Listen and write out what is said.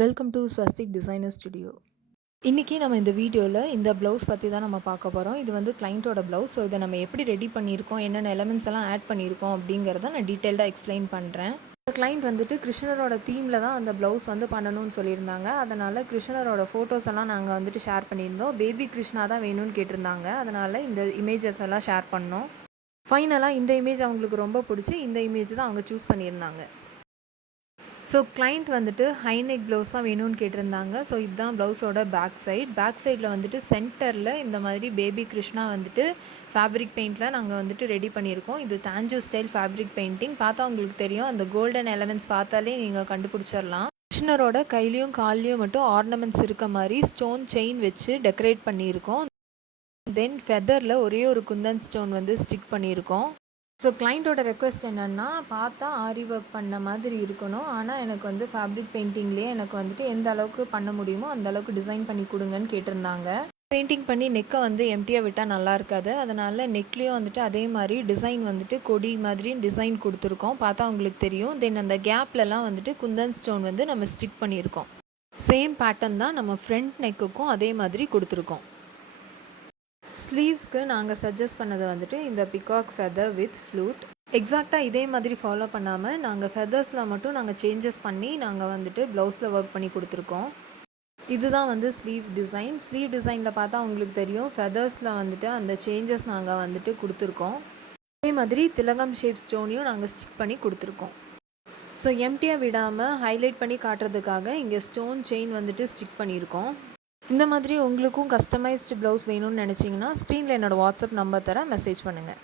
Welcome to Swastik designer studio. இன்றைக்கி நம்ம இந்த வீடியோவில் இந்த ப்ளவுஸ் பற்றி தான் நம்ம பார்க்க போகிறோம். இது வந்து கிளைண்ட்டோட ப்ளவுஸ். ஸோ இதை நம்ம எப்படி ரெடி பண்ணியிருக்கோம், என்னென்ன எலமெண்ட்ஸ் எல்லாம் ஆட் பண்ணியிருக்கோம் அப்படிங்கிறத நான் டீட்டெயில்டாக எக்ஸ்பிளைன் பண்ணுறேன். இந்த கிளைண்ட் வந்துட்டு கிருஷ்ணரோட தீமில் தான் அந்த ப்ளவுஸ் வந்து பண்ணணும்னு சொல்லியிருந்தாங்க. அதனால் கிருஷ்ணரோட ஃபோட்டோஸ் எல்லாம் நாங்கள் வந்துட்டு ஷேர் பண்ணியிருந்தோம். பேபி கிருஷ்ணா தான் வேணும்னு கேட்டிருந்தாங்க. அதனால் இந்த இமேஜஸ் எல்லாம் ஷேர் பண்ணோம். ஃபைனலாக இந்த இமேஜ் அவங்களுக்கு ரொம்ப பிடிச்சி இந்த இமேஜ் தான் அவங்க சூஸ் பண்ணியிருந்தாங்க. ஸோ கிளைண்ட் வந்துட்டு ஹை நெக் ப்ளவுஸ் தான் வேணும்னு கேட்டிருந்தாங்க. ஸோ இதுதான் ப்ளவுஸோட பேக் சைடில் வந்துட்டு சென்டரில் இந்த மாதிரி பேபி கிருஷ்ணா வந்துட்டு ஃபேப்ரிக் பெயிண்டில் நாங்கள் வந்துட்டு ரெடி பண்ணியிருக்கோம். இது தாஞ்சூ ஸ்டைல் ஃபேப்ரிக் பெயிண்டிங். பார்த்தா உங்களுக்கு தெரியும், அந்த கோல்டன் எலமெண்ட்ஸ் பார்த்தாலே நீங்கள் கண்டுபிடிச்சிடலாம். கிருஷ்ணரோட கையிலையும் கால்லையும் மட்டும் ஆர்னமெண்ட்ஸ் இருக்க மாதிரி ஸ்டோன் செயின் வச்சு டெக்கரேட் பண்ணியிருக்கோம். தென் ஃபெதரில் ஒரே ஒரு குந்தன் ஸ்டோன் வந்து ஸ்டிக் பண்ணியிருக்கோம். ஸோ கிளைண்ட்டோட ரெக்வெஸ்ட் என்னென்னா, பார்த்தா ஆரி ஒர்க் பண்ண மாதிரி இருக்கணும், ஆனால் எனக்கு வந்து ஃபேப்ரிக் பெயிண்டிங்லேயே எனக்கு வந்துட்டு எந்த அளவுக்கு பண்ண முடியுமோ அந்த அளவுக்கு டிசைன் பண்ணி கொடுங்கன்னு கேட்டிருந்தாங்க. பெயிண்டிங் பண்ணி நெக்கை வந்து எம்டியாக விட்டால் நல்லா இருக்காது. அதனால் நெக்லேயும் வந்துட்டு அதே மாதிரி டிசைன் வந்துட்டு கொடி மாதிரி டிசைன் கொடுத்துருக்கோம். பார்த்தா உங்களுக்கு தெரியும். தென் அந்த கேப்லலாம் வந்துட்டு குந்தன் ஸ்டோன் வந்து நம்ம ஸ்டிக் பண்ணியிருக்கோம். சேம் பேட்டர்ன் தான் நம்ம ஃப்ரண்ட் நெக்குக்கும் அதே மாதிரி கொடுத்துருக்கோம். ஸ்லீவ்ஸ்க்கு நாங்கள் சஜஸ்ட் பண்ணது வந்துட்டு இந்த பிகாக் ஃபெதர் வித் ஃப்ளூட். எக்ஸாக்டாக இதே மாதிரி ஃபாலோ பண்ணாமல் நாங்கள் ஃபெதர்ஸில் மட்டும் நாங்கள் சேஞ்சஸ் பண்ணி நாங்கள் வந்துட்டு ப்ளவுஸில் ஒர்க் பண்ணி கொடுத்துருக்கோம். இதுதான் வந்து ஸ்லீவ் டிசைனில் பார்த்தா உங்களுக்கு தெரியும், ஃபெதர்ஸில் வந்துட்டு அந்த சேஞ்சஸ் நாங்கள் வந்துட்டு கொடுத்துருக்கோம். அதே மாதிரி திலகம் ஷேப் ஸ்டோனையும் நாங்கள் ஸ்டிக் பண்ணி கொடுத்துருக்கோம். ஸோ எம்டியாக விடாமல் ஹைலைட் பண்ணி காட்டுறதுக்காக இங்கே ஸ்டோன் செயின் வந்துட்டு ஸ்டிக் பண்ணியிருக்கோம். இந்த மாதிரி உங்களுக்கும் கஸ்டமைஸ்டு ப்ளவுஸ் வேணும்னு நினச்சிங்கன்னா ஸ்க்ரீனில் என்னோடய வாட்ஸ்அப் நம்பர் தரேன், மெசேஜ் பண்ணுங்கள்.